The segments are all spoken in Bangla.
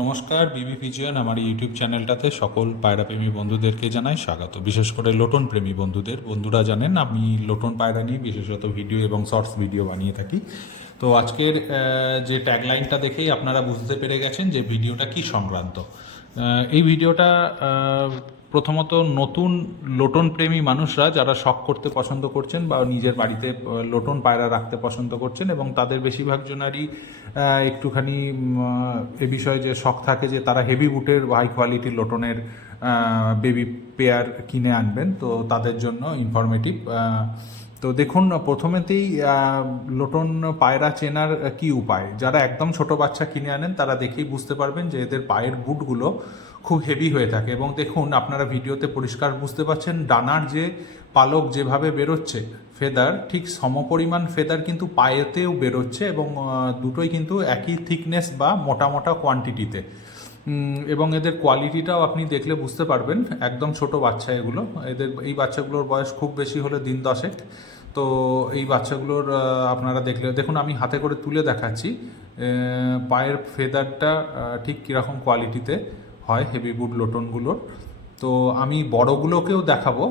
নমস্কার, বিবি পিজিয়ন আমার ইউটিউব চ্যানেলটাতে সকল পায়রাপ্রেমী বন্ধুদেরকে জানাই স্বাগত। বিশেষ করে লোটন প্রেমী বন্ধুরা জানেন আমি লোটন পায়রা নিয়ে বিশেষত ভিডিও এবং শর্টস ভিডিও বানিয়ে থাকি। তো আজকের যে ট্যাগলাইনটা দেখেই আপনারা বুঝতে পেরে গেছেন যে ভিডিওটা কি সংক্রান্ত। এই ভিডিওটা প্রথমত নতুন লোটন প্রেমী মানুষরা যারা শখ করতে পছন্দ করছেন বা নিজের বাড়িতে লোটন পায়রা রাখতে পছন্দ করছেন, এবং তাদের বেশিরভাগ জনারই একটুখানি এ বিষয়ে যে শখ থাকে যে তারা হেভি বুটের হাই কোয়ালিটির লোটনের বেবি পেয়ার কিনে আনবেন, তো তাদের জন্য ইনফরমেটিভ। তো দেখুন, প্রথমেতেই লোটন পায়রা চেনার কি উপায়। যারা একদম ছোট বাচ্চা কিনে আনেন তারা দেখেই বুঝতে পারবেন যে এদের পায়ের বুটগুলো খুব হেভি হয়ে থাকে, এবং দেখুন আপনারা ভিডিওতে পরিষ্কার বুঝতে পারছেন ডানার যে পালক যেভাবে বেরোচ্ছে ফেদার, ঠিক সমপরিমাণ ফেদার কিন্তু পায়েতেও বেরোচ্ছে, এবং দুটোই কিন্তু একই থিকনেস বা মোটা মোটা কোয়ান্টিটিতে, এবং এদের কোয়ালিটিটাও আপনি দেখলে বুঝতে পারবেন। একদম ছোট বাচ্চা এগুলো, এই বাচ্চাগুলোর বয়স খুব বেশি হলে দিন 10। তো এই বাচ্চাগুলোর আপনারা দেখুন, আমি হাতে করে তুলে দেখাচ্ছি পায়ের ফেদারটা ঠিক কীরকম কোয়ালিটিতে হয় হেভি বুট লোটনগুলোর। তো আমি বড়গুলোকেও দেখাবো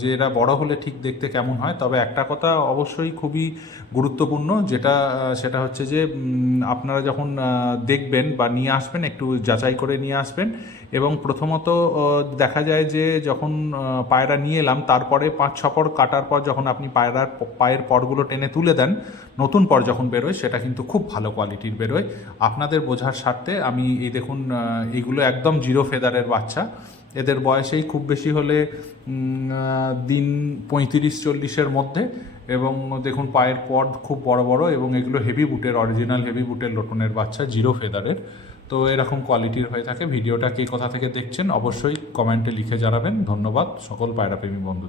যে এরা বড় হলে ঠিক দেখতে কেমন হয়। তবে একটা কথা অবশ্যই খুবই গুরুত্বপূর্ণ, সেটা হচ্ছে যে আপনারা যখন দেখবেন বা নিয়ে আসবেন একটু যাচাই করে নিয়ে আসবেন। এবং প্রথমত দেখা যায় যে যখন পায়রা নিয়ে এলাম তারপরে 5-6 পর কাটার পর যখন আপনি পায়ের পরগুলো টেনে তুলে দেন, নতুন পর যখন বেরোয় সেটা কিন্তু খুব ভালো কোয়ালিটির বেরোয়। আপনাদের বোঝার স্বার্থে আমি এই দেখুন, এইগুলো একদম জিরো ফেদারের বাচ্চা। এদের বয়সেই খুব বেশি হলে দিন 35-40-এর মধ্যে, এবং দেখুন পায়ের পড খুব বড় বড়, এবং এগুলো হেভি বুটের, অরিজিনাল হেভি বুটের লোটনের বাচ্চা, জিরো ফেদারের। তো এরকম কোয়ালিটির হয়ে থাকে। ভিডিওটা কে কোথা থেকে দেখছেন অবশ্যই কমেন্টে লিখে জানাবেন। ধন্যবাদ সকল পায়রাপ্রেমী বন্ধু।